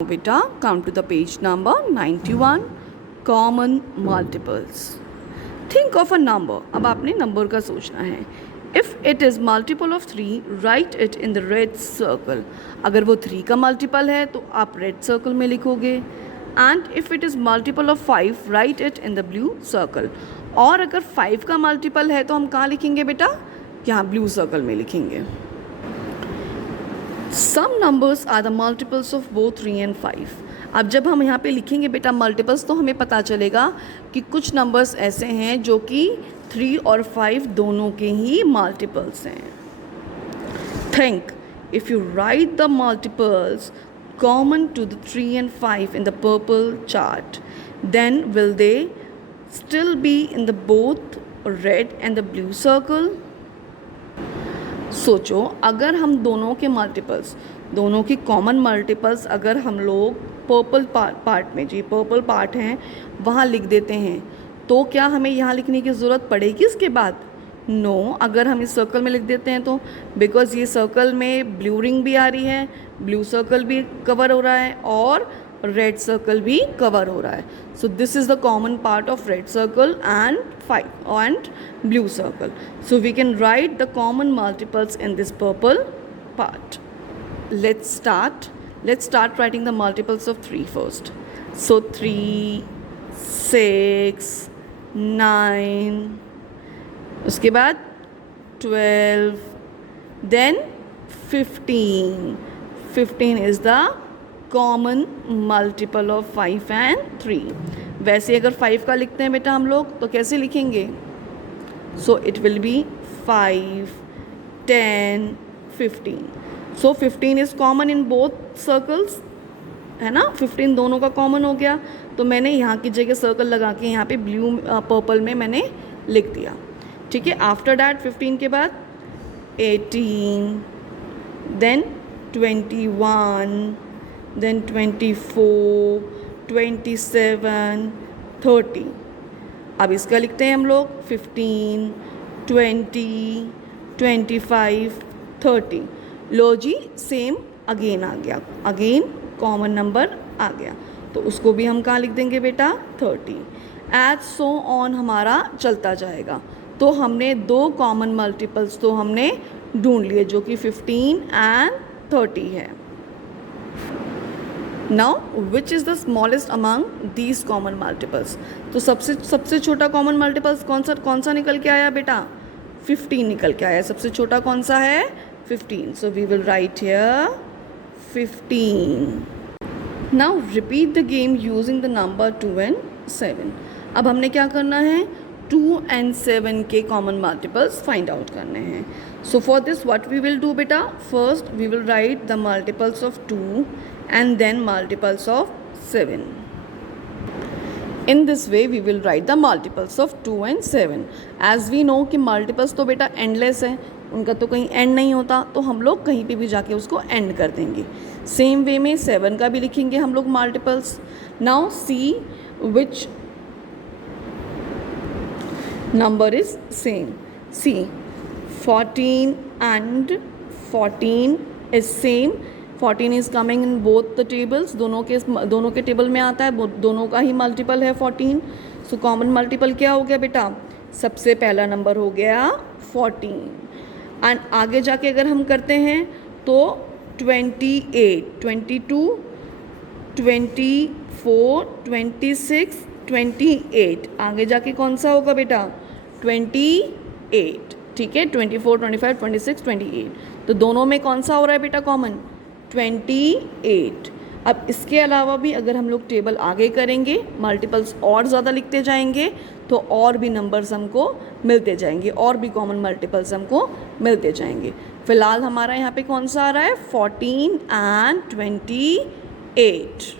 Beta, come to the page number 91, common multiples. Think of a number. अब आपने number का सोचना है. If it is multiple of 3, write it in the red circle. अगर वो 3 का multiple है तो आप red circle में लिखोगे. And if it is multiple of 5, write it in the blue circle. और अगर 5 का multiple है तो हम कहाँ लिखेंगे बेटा? यहाँ blue circle में लिखेंगे. Some numbers are the multiples of both 3 and 5. अब जब हम यहाँ पे लिखेंगे बेटा मल्टीपल्स तो हमें पता चलेगा कि कुछ नंबर्स ऐसे हैं जो कि 3 और 5 दोनों के ही मल्टीपल्स हैं. Think, if you write the multiples common to the 3 and 5 in the purple chart, then will they still be in the both red and the blue circle? सोचो अगर हम दोनों के मल्टीपल्स, दोनों की कॉमन मल्टीपल्स अगर हम लोग पर्पल पार्ट में, जी पर्पल पार्ट हैं वहाँ लिख देते हैं तो क्या हमें यहाँ लिखने की ज़रूरत पड़ेगी इसके बाद? नो. अगर हम इस सर्कल में लिख देते हैं तो बिकॉज ये सर्कल में ब्लू रिंग भी आ रही है, ब्लू सर्कल भी कवर हो रहा है और रेड सर्कल भी कवर हो रहा है. So this is the common part of red circle and 5 and blue circle. So we can write the common multiples in this purple part. Let's start writing the multiples of 3 first. So 3, 6, 9, उसके बाद 12, then 15. 15 is the common multiple of 5 and 3. वैसे अगर 5 का लिखते हैं बेटा हम लोग तो कैसे लिखेंगे? So it will be 5, 10, 15. So 15 is common in both circles, है ना. 15 दोनों का कॉमन हो गया तो मैंने यहाँ की जगह सर्कल लगा के यहाँ पे ब्लू पर्पल में मैंने लिख दिया. ठीक है. आफ्टर डैट 15 के बाद 18, देन 21, देन 24, 27, 30. अब इसका लिखते हैं हम लोग 15, 20, 25, 30. लो जी सेम अगेन आ गया, अगेन कॉमन नंबर आ गया तो उसको भी हम कहाँ लिख देंगे बेटा? 30. एज सो ऑन हमारा चलता जाएगा. तो हमने 2 कॉमन मल्टीपल्स तो हमने ढूंढ लिए जो कि 15 एंड 30 है. Now which is the smallest among these common multiples? तो सबसे छोटा कॉमन मल्टीपल्स कौन सा निकल के आया बेटा? 15 निकल के आया. सबसे छोटा कौन सा है? 15. So we will write here 15. Now repeat the game using the number 2 and 7. अब हमने क्या करना है? 2 and 7 के कॉमन मल्टीपल्स फाइंड आउट करने हैं. So for this what we will do बेटा? First we will write the multiples of 2 and then multiples of 7. In this way we will write the multiples of 2 and 7. As we know कि multiples तो बेटा endless है, उनका तो कहीं end नहीं होता तो हम लोग कहीं पे भी जाके उसको end कर देंगे. Same way में 7 का भी लिखेंगे हम लोग multiples. Now see which number is same. See 14 and 14 is same. 14 is coming in both the tables. दोनों के टेबल में आता है, दोनों का ही मल्टीपल है 14. सो कॉमन मल्टीपल क्या हो गया बेटा? सबसे पहला नंबर हो गया 14. एंड आगे जाके अगर हम करते हैं तो 28, 22, 24, 26, 28. आगे जाके कौन सा होगा बेटा? 28. ठीक है. 24, 25, 26, 28. तो दोनों में कौन सा हो रहा है बेटा कॉमन? 28. अब इसके अलावा भी अगर हम लोग टेबल आगे करेंगे, मल्टीपल्स और ज़्यादा लिखते जाएंगे तो और भी नंबर्स हमको मिलते जाएंगे, और भी कॉमन मल्टीपल्स हमको मिलते जाएंगे. फ़िलहाल हमारा यहाँ पे कौन सा आ रहा है? 14 and 28.